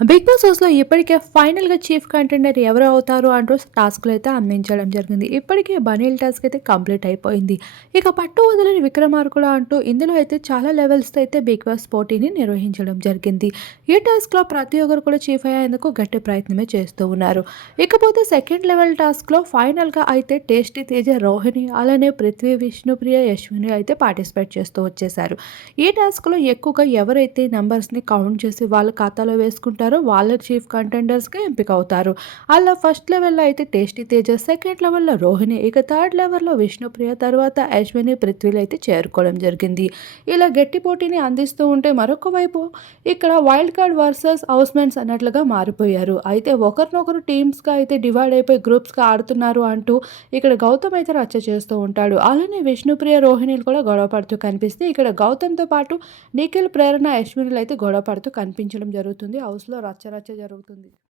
Big boss హౌస్‌లో ఇప్పటికే ఫైనల్‌గా చీఫ్ కంటెండర్ ఎవరు అవుతారు అంటూ టాస్క్‌లు అయితే అందించడం జరిగింది. ఇప్పటికే బనీల్ టాస్క్ అయితే కంప్లీట్ అయిపోయింది. ఇక పట్టు వదలని విక్రమార్కుడు అంటూ ఇందులో అయితే చాలా లెవెల్స్‌తో అయితే బిగ్ బాస్ పోటీని నిర్వహించడం జరిగింది. ఈ టాస్క్‌లో ప్రతి ఒక్కరు కూడా చీఫ్ అయ్యేందుకు గట్టి ప్రయత్నమే చేస్తూ ఉన్నారు. ఇకపోతే సెకండ్ లెవెల్ టాస్క్‌లో ఫైనల్‌గా అయితే టేస్టీ తేజ, రోహిణి అలానే పృథ్వీ, విష్ణుప్రియ, యశ్విని అయితే పార్టిసిపేట్ చేస్తూ వచ్చేశారు. ఈ టాస్క్‌లో ఎక్కువగా ఎవరైతే నెంబర్స్ని కౌంట్ చేసి వాళ్ళ ఖాతాలో వేసుకుంటారు వాళ్ళ చీఫ్ కంటెండర్స్‌గా ఎంపిక అవుతారు. అలా ఫస్ట్ లెవెల్‌లో అయితే టేస్టీ తేజ, సెకండ్ లెవెల్‌లో రోహిణి, ఇక థర్డ్ లెవెల్‌లో విష్ణుప్రియ, తర్వాత అశ్విని, పృథ్వీలు అయితే చేరుకోవడం జరిగింది. ఇలా గట్టి పోటీని అందిస్తూ ఉంటే మరొక వైపు ఇక్కడ వైల్డ్ కార్డ్ వర్సెస్ హౌస్‌మేట్స్ అన్నట్లుగా మారిపోయారు. అయితే ఒకరినొకరు టీమ్స్‌గా అయితే డివైడ్ అయిపోయి గ్రూప్స్‌గా ఆడుతున్నారు అంటూ ఇక్కడ గౌతమ్ అయితే రచ్చ చేస్తూ ఉంటాడు. అలానే విష్ణుప్రియ, రోహిణిలు కూడా గొడవ పడుతూ కనిపిస్తే ఇక్కడ గౌతమ్‌తో పాటు నిఖిల్, ప్రేరణ, అశ్వినులు అయితే గొడవ పడుతూ కనిపించడం జరుగుతుంది. హౌస్‌లో రచ్చరచ్చ జరుగుతుంది.